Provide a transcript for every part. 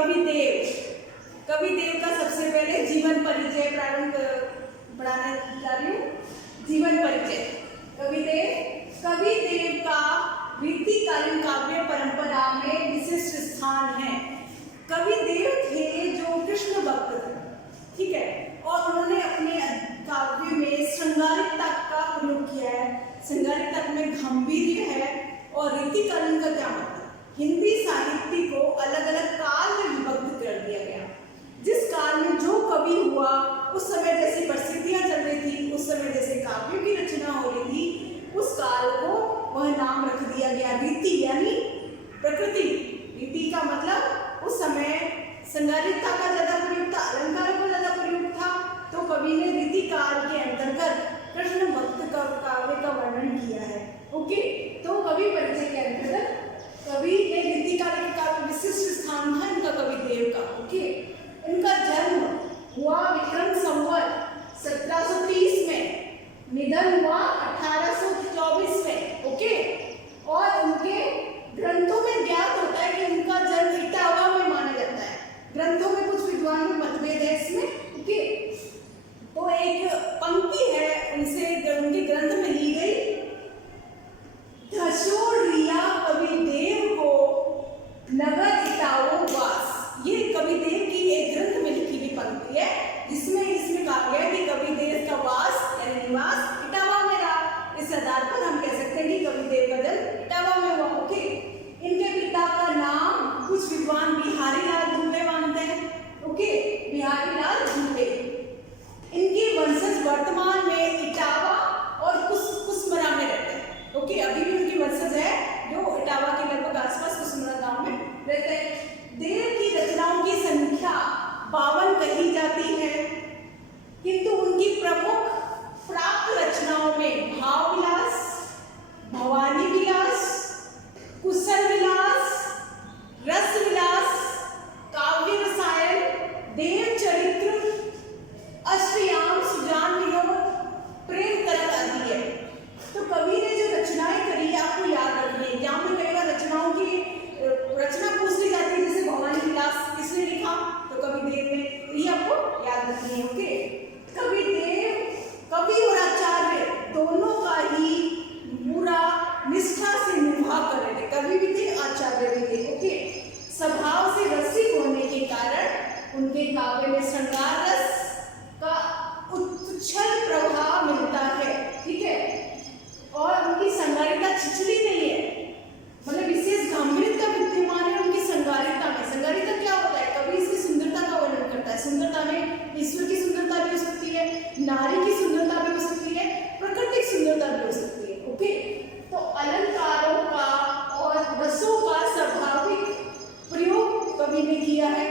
कविदेव। कविदेव का सबसे पहले जीवन परिचय प्रारंभ बढ़ाने जा रही हूँ। जीवन परिचय। कविदेव का रीतिकालीन काव्य परंपरा में विशिष्ट स्थान है। कविदेव थे जो कृष्ण भक्त थे, ठीक है, और उन्होंने अपने काव्य में श्रृंगारिकता का प्रयोग किया है। श्रृंगारिकता में गंभीर्य है। और रीतिकालीन का क्या मतलब? हिंदी साहित्य को अलग अलग काल में विभक्त कर दिया गया। जिस काल में जो कवि हुआ, उस समय जैसी परिस्थितियां चल रही थी, उस समय जैसे काव्यों की रचना हो रही थी, उस काल को वह नाम रख दिया गया रीति, यानी प्रकृति। रीति का मतलब उस समय श्रृंगारिकता का ज्यादा प्रयोग था, अलंकारों का ज्यादा प्रयोग था, तो कवि ने रीति काल के अंतर्गत कृष्ण भक्त का काव्य का वर्णन किया है। ओके, तो कवि परिचय के अंतर्गत कवि ने रीति काल का विशिष्ट स्थान था इनका कविदेव का। ओके, इनका जन्म हुआ विक्रम संवत 1730 में, निधन हुआ 1824 में। ओके, और उनके ग्रंथों में ज्ञात होता है कि उनका जन्म इटावा में माना जाता है। ग्रंथों में कुछ विद्वान में मतभेद है इसमें। ओके, तो एक पंक्ति है उनसे उनके ग्रंथ में ली गई, धशोरिया कविदेव को नगर इटावो वास। ये कविदेव की एक ग्रंथ में लिखी हुई पंक्ति है, जिसमें कहा गया कि कविदेव का वास यानी निवास इटावा में रहा। इस आधार पर हम कह सकते हैं कि कविदेव का जन्म इटावा में हुआ। ओके, इनके पिता का नाम कुछ विद्वान बिहारी लाल दुबे मानते हैं। ओके, बिहारी लाल दुबे। इनके वंशज वर्तमान में इटावा और कुसमरा में रहते हैं। ओके, अभी भी उनकी वंशज है जो इटावा के लगभग आसपास कुसमरा गांव में रहते हैं। देव की रचनाओं की संख्या 52 कही जाती है, किंतु उनकी प्रमुख प्राप्त रचनाओं में भाव विलास, भवानी विलास, कुशल विलास, रस विलास, काव्य रसायन, देव चरित्र, अष्टयाम, सुजान वियोग, प्रेम तरंग आदि है। तो कवि ने जो रचनाएं करी आपको याद रखनी है। यहाँ पे कई बार रचनाओं की रचना पूछ ली जाती है, जैसे भवानी विलास किसने लिखा? तो कविदेव ने। तो ये आपको याद रखनी है। ओके, कविदेव कवि और आचार्य दोनों का ही पूरा निष्ठा से निर्वाह कर रहे थे। कवि भी थे, आचार्य भी थे। ओके, स्वभाव से रसिक होने के कारण उनके काव्य में श्रृंगार रस का उच्छल प्रभाव मिलता है, ठीक है, और उनकी श्रृंगारिकता छिछली नहीं है, मतलब विशेष गंभीरता विद्यमान है उनकी श्रृंगारिकता में। श्रृंगारिकता क्या होता है? कवि इसकी सुंदरता का वर्णन करता है। सुंदरता में ईश्वर की सुंदरता भी हो सकती है, नारी की सुंदरता भी हो सकती है, प्राकृतिक सुंदरता भी हो सकती है। ओके, तो अलंकारों का और रसों का स्वाभाविक प्रयोग कवि ने किया है।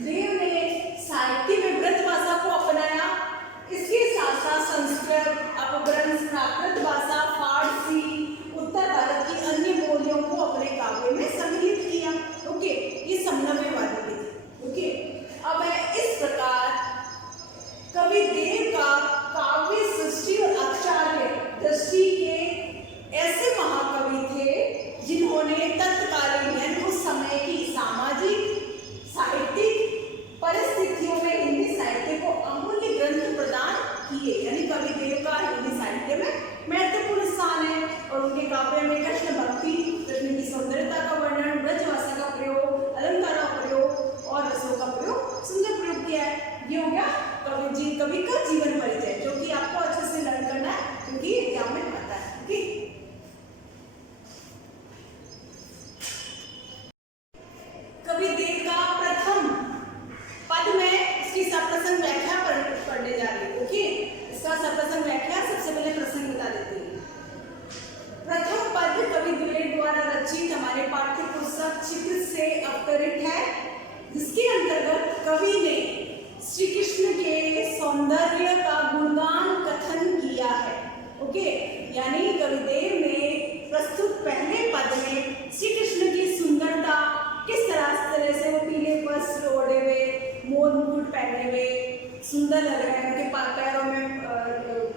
देव ने साहित्य में ब्रज भाषा को अपनाया। इसके साथ साथ संस्कृत, अपभ्रंश, प्राकृत भाषा, फारसी, उत्तर भारत की अन्य बोलियों को अपने काव्य में सम्मिलित किया। ओके, ये समन्वयवादी थे। ओके, अब है इस प्रकार कविदेव का काव्य सृष्टि और आचार्य दृष्टि के ऐसे महाकवि थे जिन्होंने तत्कालीन यानी उस समय की सामाजिक साहित्यिक परिस्थितियों में हिंदी साहित्य को अमूल्य ग्रंथ प्रदान किए। यानी कविदेव का हिंदी साहित्य में महत्वपूर्ण स्थान है और उनके काव्य में कृष्ण भक्ति, कृष्ण की सौंदर्यता का वर्णन, ब्रज भाषा का प्रयोग, अलंकार का प्रयोग और रसों का प्रयोग, सुंदर प्रयोग किया है। ये हो गया कवि का जीवन परिचय, जो कि आपको अच्छे से लर्न करना है क्योंकि एग्जाम में आता है। ठीक, कविदेव का प्रथम पद में इसकी सप्रसंग व्याख्या पढ़ने जा रही हूँ। ओके, इसका सप्रसंग व्याख्या सबसे पहले प्रसंग बता देती हूँ। प्रथम पद कविदेव द्वारा रचित हमारे पाठ्य पुस्तक चित्र से अवतरित है, जिसके अंतर्गत कवि ने श्री कृष्ण के सौंदर्य का गुणगान कथन किया है। ओके, यानी कविदेव ने प्रस्तुत पहले पद में श्री कृष्ण की सुंदरता, किस तरह से वो पीले वस्त्र ओढ़े हुए, मोर मुकुट पहने हुए सुंदर लग रहे हैं, उनके पैरों में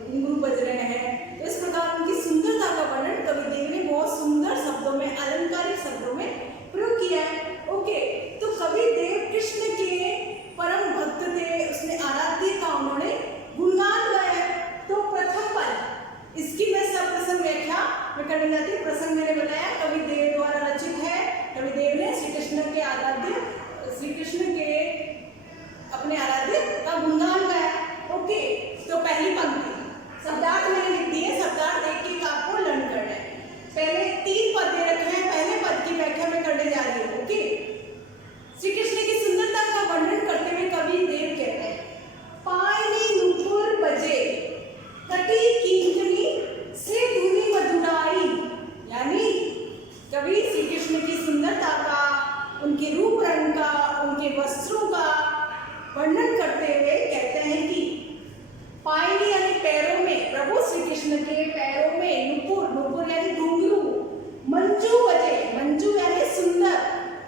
घुंघरू बज रहे हैं, तो इस प्रकार उनकी सुंदरता का वर्णन कविदेव ने बहुत सुंदर शब्दों में, अलंकारिक शब्दों में प्रयोग किया है। ओके, तो कवि कृष्ण के पैरों में नुपुर, नुपुर यानी घुंघरू, मंजू बजे, मंजू यानी सुंदर,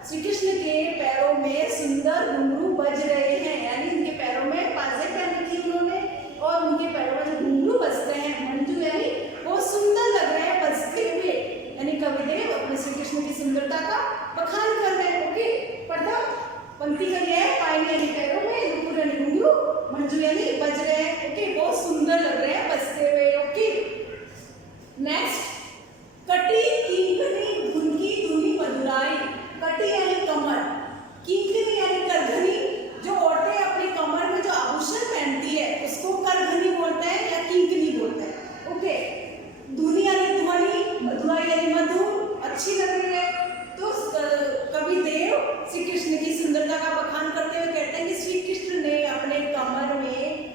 श्री कृष्ण के पैरों में सुंदर घुंघरू बज रहे हैं, यानी उनके पैरों में पाजे पहन रखी उन्होंने और उनके पैरों में जो घुंघरू बजते हैं, मंजू यानी वो सुंदर लग रहे हैं बजते हुए, यानी कविदेव अपने श्री कृष्ण की सुंदरता का बखान कर रहे हैं। ओके, प्रथम पंक्ति का यह है, पायल यानी पैरों में, नुपुर यानी घुंघरू, मंजू यानी बज रहे हैं। ओके, बहुत सुंदर लग रहे हैं बजते हुए। ओके, नेक्स्ट, कटी किंकनी धुनकी धुनी मधुराई। कटी यानी कमर, किंकनी यानी करघनी, जो औरतें अपने कमर में जो आभूषण पहनती है उसको करघनी बोलते हैं या किंकनी बोलते हैं। ओके, धुनी यानी ध्वनि, मधुराई यानी मधुर, अच्छी लग रही है। तो कवि देव श्री कृष्ण की सुंदरता का बखान करते हुए कहते हैं कि श्री कृष्ण ने अपने कमर में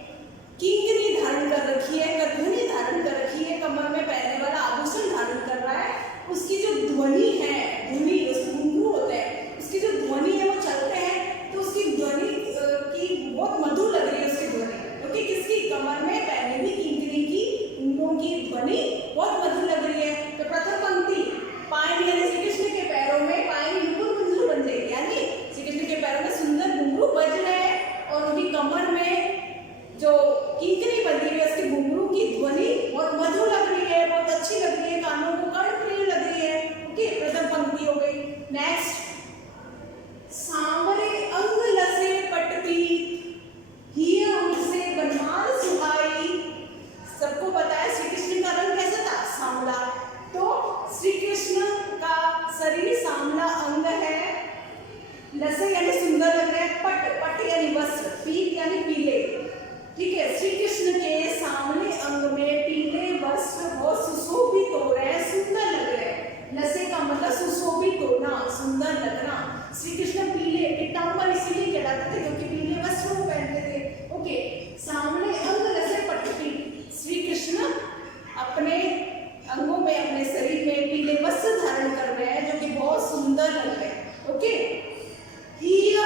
किंकनी धारण कर रखी है, करघनी धारण कर रखी है, कमर में पहनने वाला आभूषण धारण कर रहा है। उसकी जो ध्वनि है, ध्वनि उसके घुंघरू होते हैं, उसकी जो ध्वनि है वो चलते हैं तो उसकी ध्वनि की बहुत मधुर लग रही है उसकी ध्वनि, क्योंकि किसकी कमर में पहने हुई किंकनी की घुंघरू की ध्वनि बहुत मधुर लग रही है। तो प्रथम पंक्ति, पायल यानी श्री कृष्ण के पैरों में, पायल नुपुर घुंघरू बन जाएगी, यानी श्री कृष्ण के पैरों में सुंदर घुंघरू बज रहे हैं और उनकी कमर में जो किंकनी बंधी हुई है उसके घुंघरू की ध्वनि बहुत मधुर लग रही है, बहुत अच्छी लग रही है, कानों को कर्णप्रिय लग रही है। ओके, प्रथम पंक्ति हो गई। नेक्स्ट, सांवरे अंग लसे पटपीत, हिया उनसे बनमाल सुहाई। सबको पता है श्री कृष्ण का रंग कैसा था, सांवला। तो श्री कृष्ण का शरीर सांवला अंग है, लसे यानी सुंदर लग रहे हैं, पट, पट यानी वस्त्र, पीत यानी पीले। ठीक है, श्री कृष्ण के सामने अंग में पीले वस्त्र बहुत सुशोभित हो रहे हैं, सुंदर लग रहे हैं। लसे का मतलब सुशोभित होना, सुंदर लगना। श्री कृष्ण पीले, पीतांबर इसीलिए कहलाते थे क्योंकि पीले वस्त्र वो पहनते थे। ओके, सामने अंग लसे पटपी, श्री कृष्ण अपने अंगों में, अपने शरीर में पीले वस्त्र धारण कर रहे हैं जो कि बहुत सुंदर लग रहे हैं। ओके, हिया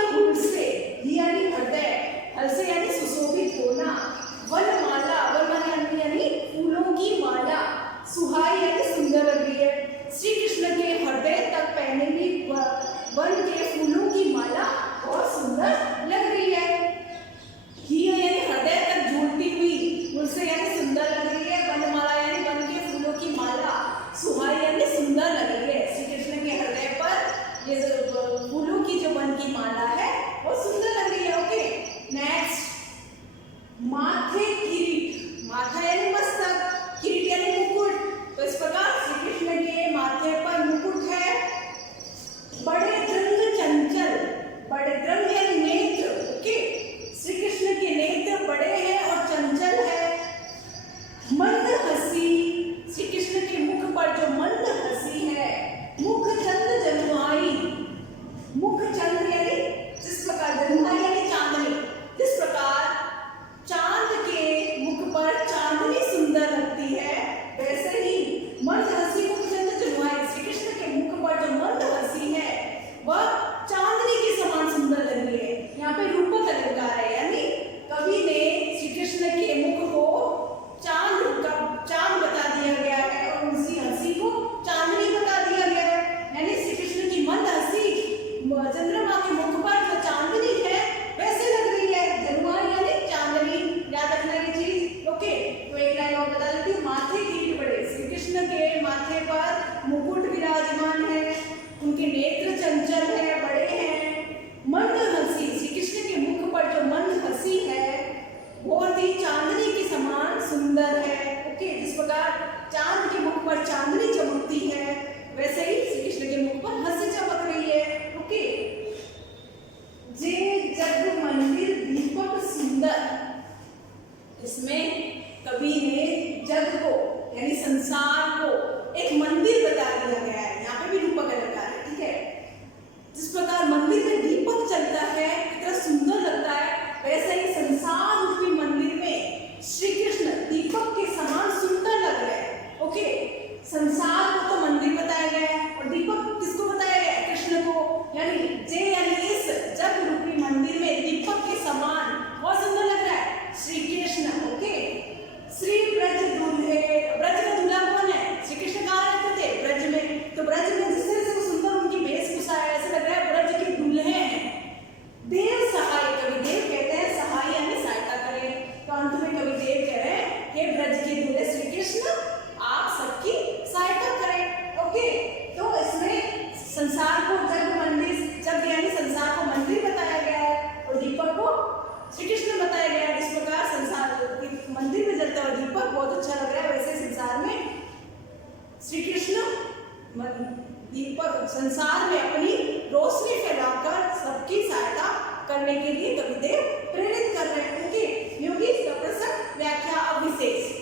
संसार में अपनी रोशनी फैलाकर सबकी सहायता करने के लिए कविदेव प्रेरित कर रहे हैं। ओके, योगी प्रसंग व्याख्या अब विशेष।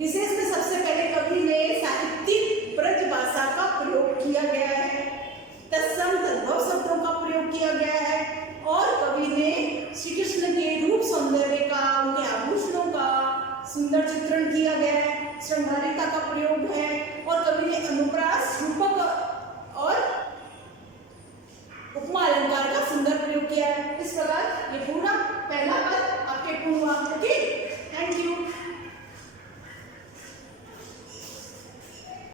विशेष में सबसे पहले कवि ने साहित्यिक ब्रज भाषा का प्रयोग किया गया है, तत्सम तद्भव शब्दों का प्रयोग किया गया है और कवि ने श्री कृष्ण के रूप सौंदर्य का, उनके आभूषणों का सुंदर चित्रण किया गया है, श्रृंगारिता का प्रयोग है और कवि ने अनुप्रास